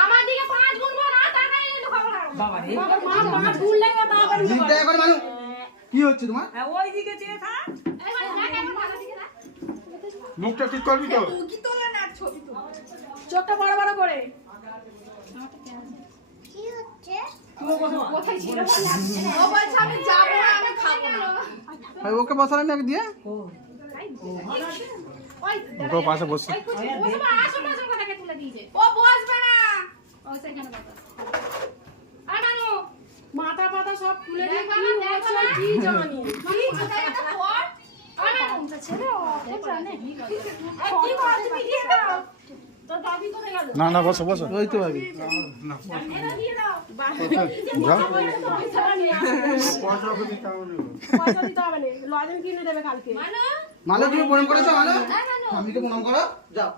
আমার দিকে 5 গুনবো না তারপরে কিন্তু খাবো না বাবা রে মা 5 গুন লাগবে তারপরে জিতে এখন মানু কি হচ্ছে তোমার ওই দিকে চেয়ে থাক মুখটা ঠিক করবি তো কি তোলা না ছবি তো চোখটা বড় বড় করে কি হচ্ছে কোথায় ছিল ও বলছে আমি যাব না আমি খাবো না ভাই ওকে বসালেন না দিয়ে ওকে পাশে বসে ও সব আসল আসল কথা কে তুলে দিয়েছে ও বসবে না ও সেখানে কথা আর মানু মাথা পাতা সব খুলে দিয়ে কি হচ্ছে কি জানি কি কোথায় এটা পড় আর মানু ছেড়ে ও জানে কি কথা তুমি দিয়ে দাও তো দাবি করে গেল না না বসো বসো ওই তো ভাবি না এটা দিয়ে দাও যাও পয়সা দিতে হবে না লজেন কিনে দেবে কালকে মানো তুমি প্রণাম করেছো মানো আমি তো প্রণাম করো যাও